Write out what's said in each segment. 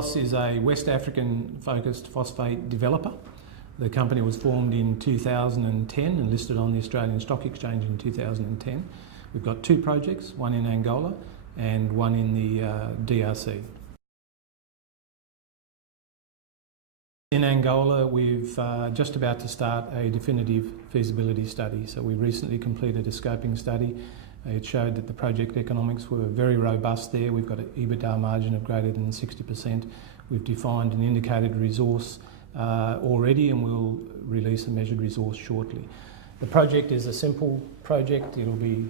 Minbos is a West African-focused phosphate developer. The company was formed in 2010 and listed on the Australian Stock Exchange in 2010. We've got two projects, one in Angola and one in the DRC. In Angola, we've just about to start a definitive feasibility study. So we recently completed a scoping study. It showed that the project economics were very robust there. We've got an EBITDA margin of greater than 60%. We've defined an indicated resource already, and we'll release a measured resource shortly. The project is a simple project. It'll be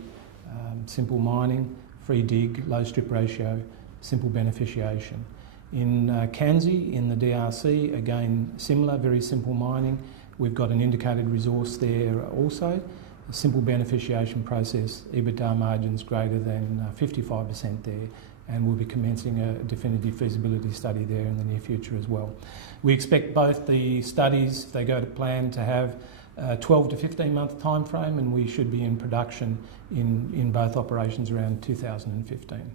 simple mining, free dig, low strip ratio, simple beneficiation. In Kanzi, in the DRC, again similar, very simple mining. We've got an indicated resource there also. A simple beneficiation process, EBITDA margins greater than 55% there, and we'll be commencing a definitive feasibility study there in the near future as well. We expect both the studies, if they go to plan, to have a 12 to 15 month time frame, and we should be in production in both operations around 2015.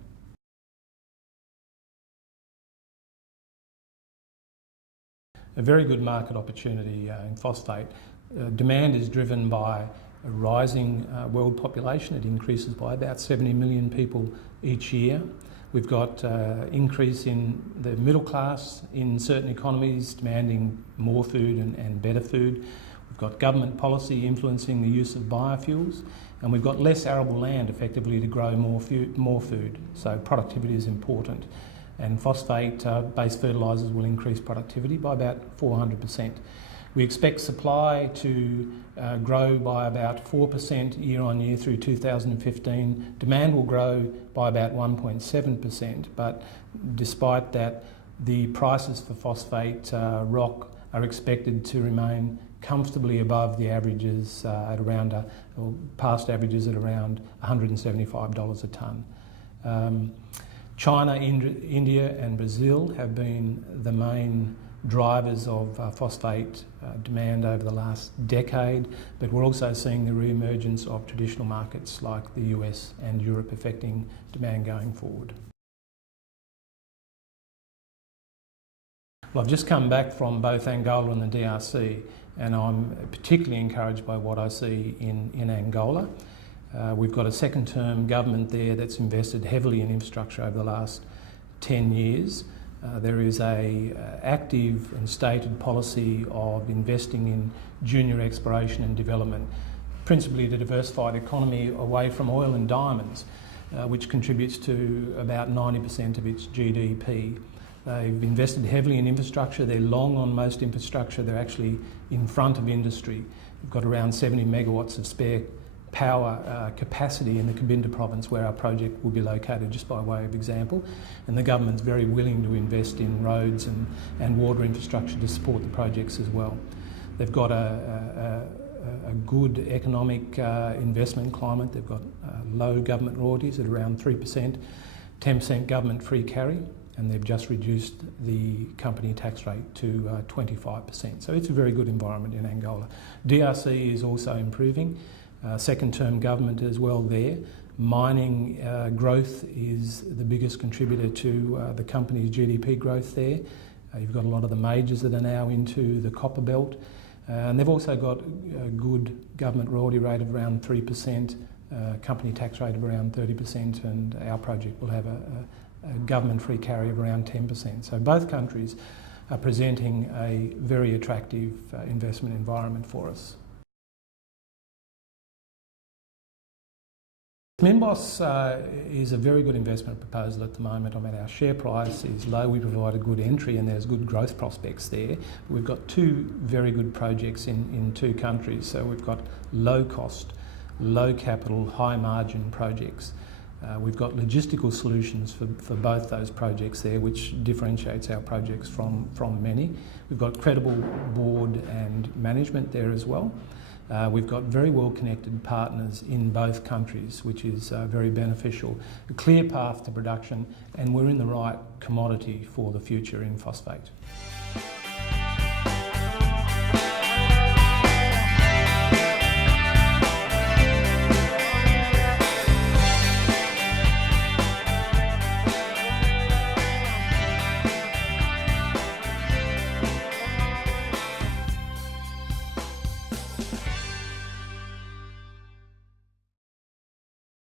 A very good market opportunity in phosphate. Demand is driven by a rising world population. It increases by about 70 million people each year. We've got increase in the middle class in certain economies demanding more food and better food. We've got government policy influencing the use of biofuels, and we've got less arable land effectively to grow more food. So productivity is important. And phosphate-based fertilisers will increase productivity by about 400%. We expect supply to grow by about 4% year on year through 2015. Demand will grow by about 1.7%, but despite that, the prices for phosphate rock are expected to remain comfortably above the averages at around, or past averages at around $175 a tonne. China, India and Brazil have been the main drivers of phosphate demand over the last decade, but we're also seeing the re-emergence of traditional markets like the US and Europe affecting demand going forward. Well, I've just come back from both Angola and the DRC, and I'm particularly encouraged by what I see in Angola. We've got a second-term government there that's invested heavily in infrastructure over the last 10 years. There is an active and stated policy of investing in junior exploration and development, principally to diversify the economy away from oil and diamonds, which contributes to about 90% of its GDP. They've invested heavily in infrastructure. They're long on most infrastructure. They're actually in front of industry. We've got around 70 megawatts of spare power capacity in the Cabinda province where our project will be located, just by way of example, and the government's very willing to invest in roads and water infrastructure to support the projects as well. They've got a good economic investment climate. They've got low government royalties at around 3%, 10% government free carry, and they've just reduced the company tax rate to 25%. So it's a very good environment in Angola. DRC is also improving. Second-term government as well there. Mining growth is the biggest contributor to the company's GDP growth there. You've got a lot of the majors that are now into the copper belt. And they've also got a good government royalty rate of around 3%, company tax rate of around 30%, and our project will have a government free carry of around 10%. So both countries are presenting a very attractive investment environment for us. Minbos is a very good investment proposal at the moment. I mean, our share price is low. We provide a good entry and there's good growth prospects there. We've got two very good projects in two countries. So we've got low cost, low capital, high margin projects. We've got logistical solutions for both those projects there, which differentiates our projects from many. We've got credible board and management there as well. We've got very well-connected partners in both countries, which is very beneficial. A clear path to production, and we're in the right commodity for the future in phosphate.